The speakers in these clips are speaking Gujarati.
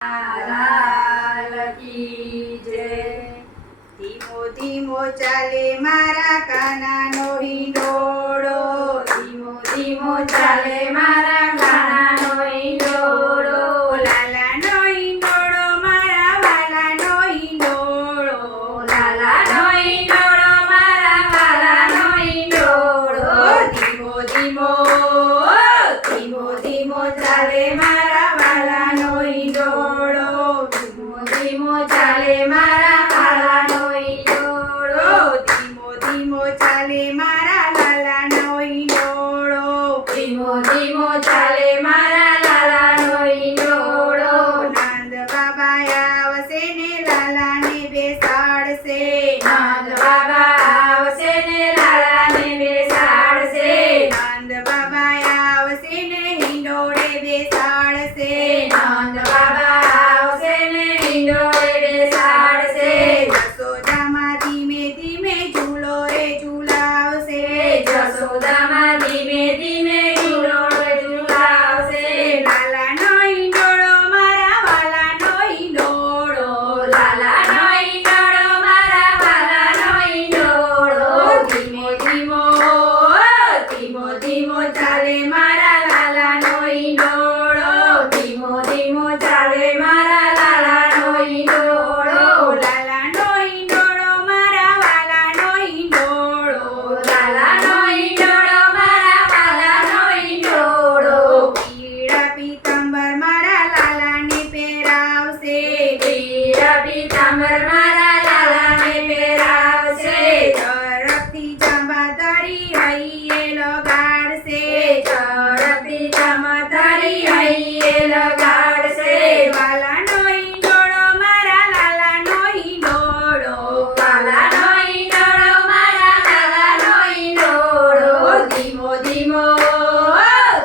લાલ કી જય। ધીમો ધીમો ચાલે મારા કાનાનો હિંડોળો, ધીમો ધીમો ચાલે મારા કાનાનો હિંડોળો, લાલાનો હિંડોળો મારા વાલાનો હિંડોળો, લાલાનો હિંડોળો મારા વાલાનો હિંડોળો, ધીમો ધીમો ધીમો ધીમો ચાલે મારા વાલાનો હિંડોળો, ધીમો ધીમો ચાલે મારા વાલાનો હિંડોળો, ધીમો ધીમો ચાલે મારા લાલાનો હિંડોળો, ધીમો ધીમો ચાલે મારા લાલાનો હિંડોળો, નંદ બાબા આવશે ને લાલાને બેસાડશે, નંદ બાબા આવશે ને લાલાને બેસાડશે, નંદ બાબા આવશે ને હિંડોળે બેસાડશે, નંદ બાબા આવશે ને હિંડોળે બેસાડશે, જશોદામાં ધીમે ધીમે ઝૂલો રે ઝૂલાવશે, જશોદામાં ધીમે ધીમે ઝૂલો રે ઝૂલાવશે, લાલાનો હિંડોળો મારા વાલાનો હિંડોળો, લાલાનો હિંડોળો મારા વાલાનો હિંડોળો, ધીમો ધીમો ધીમો ધીમો ચાલે મારા લાલાનો હિંડોળો, ધીમો ધીમો ચાલે મારા લાલાનો હિંડોળો, લાલાનો હિંડોળો મારા વાલાનો હિંડોળો, લાલાનો હિંડોળો મારા વાલાનો હિંડોળો, પીળા પીતાંબર મારા લાલાને પહેરાવશે, પીળા પીતાંબર મારા લાલાને પહેરાવશે, ઝડપથી જાંબા ધરી હૈયે લગાડશે, ઝડપથી જાંબા ધરી હૈયે લગાડશે, વાલાનો હિંડોળો મારા લાલાનો હિંડોળો, વાલાનો હિંડોળો મારા લાલાનો હિંડોળો, ધીમો ધીમો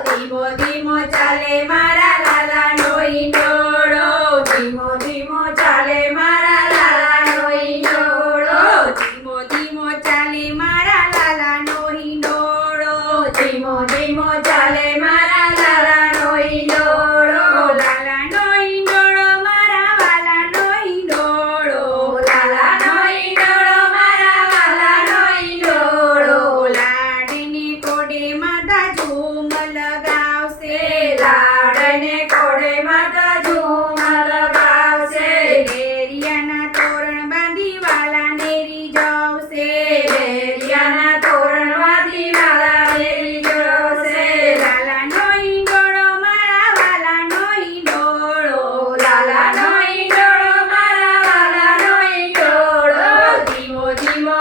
ધીમો ધીમો ચાલે મારા લાલાનો હિંડોળો, ધીમો ધીમો ચાલે મારા લાલાનો હિંડોળો, ધીમો ધીમો ચાલે મારા લાલાનો હિંડોળો, ધીમો ધીમો ચાલે મારા લાલાનો હિંડોળો, લાલાનો હિંડોળો મારા વાલાનો હિંડોળો, લાલાનો હિંડોળો મારા વાલાનો હિંડોળો, લાડને કોડે માતા ઝૂમ લગાવશે, લાડને કોડે માતા ઝૂમ લગાવશે, ડેરિયાના તોરણ બાંધી વાલાને રીઝવશે, ડેરિયાના તોરણ બાંધી વાલાને રીઝવશે, લાલાનો હિંડોળો મારા વાલાનો હિંડોળો, લાલાનો હિંડોળો મારા વાલાનો હિંડોળો, ધીમો ધીમો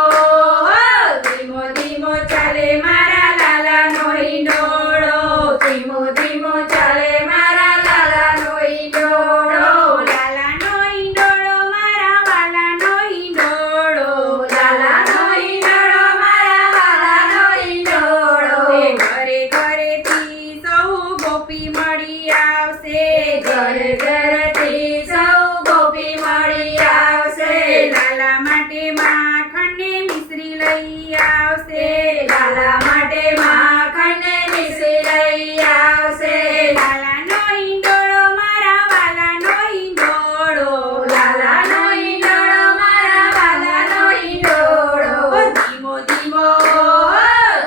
ધીમો ધીમો ચાલે મારા લાલાનો હિંડોળો, ધીમો ધીમો ચાલે મારા લાલાનો હિંડોળો, લાલાનો હિંડોળો મારા વાલાનો હિંડોળો, લાલાનો હિંડોળો મારા વાલાનો હિંડોળો, ઘરે ઘરેથી સૌ ગોપી મળી આવશે, ઘરે ઘરેથી સૌ ગોપી મળી આવશે, લાલા માટે માખણને મિશ્રી લઈ આવશે, લાલા માટે માખણને મિશ્રી લઈ આવશે, લાલાનો હિંડોળો મારા વાલાનો હિંડોળો, લાલાનો હિંડોળો મારા વાલાનો હિંડોળો, ધીમો ધીમો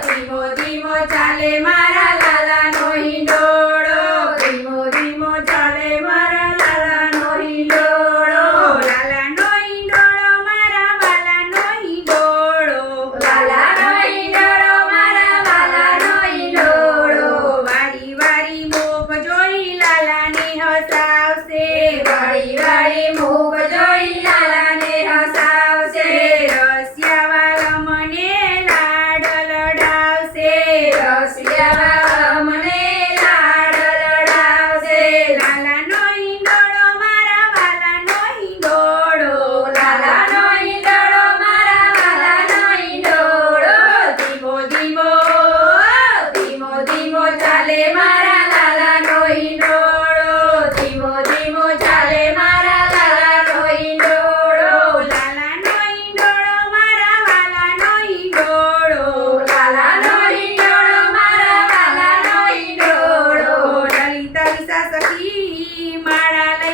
ધીમો ધીમો ચાલે મારા લાલાનો હિંડોળો, ધીમો ધીમો ચાલે મારા લાલાનો હિંડોળો, લાલાનો હિંડોળો મારા વાલાનો હિંડોળો, લાલાનો હિંડોળો મારા વાલાનો હિંડોળો, વારી વારી મુખ જોઈ લાલાને હસાવશે, વારી વારી મુખ જોઈ લાલાને હસાવશે, રસિયા વાલા મને લાડ લડાવશે, રસિયા વાલા મને લાડ લડાવશે, લાલાનો હિંડોળો મારા વાલાનો હિંડોળો, લાલાનો હિંડોળો મારા વાલાનો હિંડોળો, ધીમો ધીમો ધીમો ધીમો ચાલે મારા લાલાનો હિંડોળો, ધીમો ધીમો ચાલે મારા લાલાનો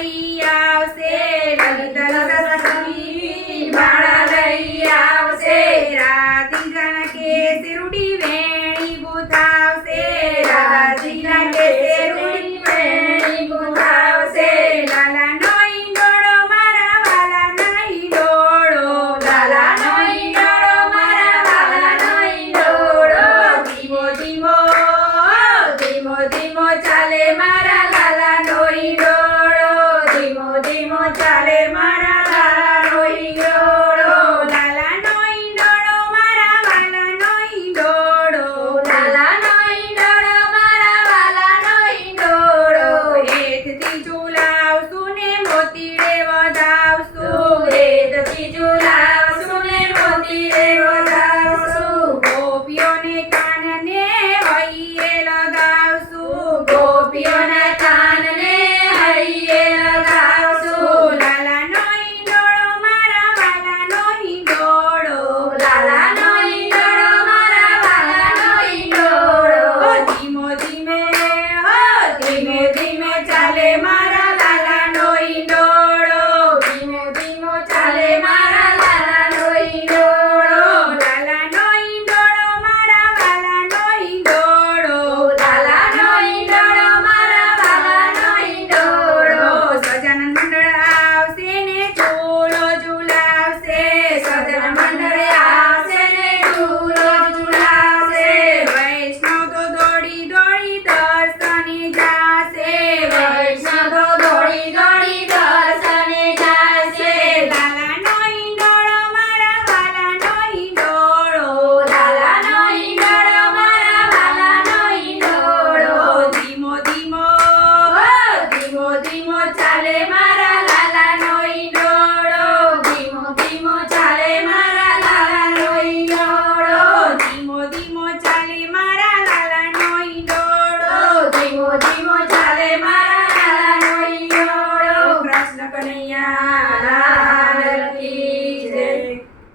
મૈયા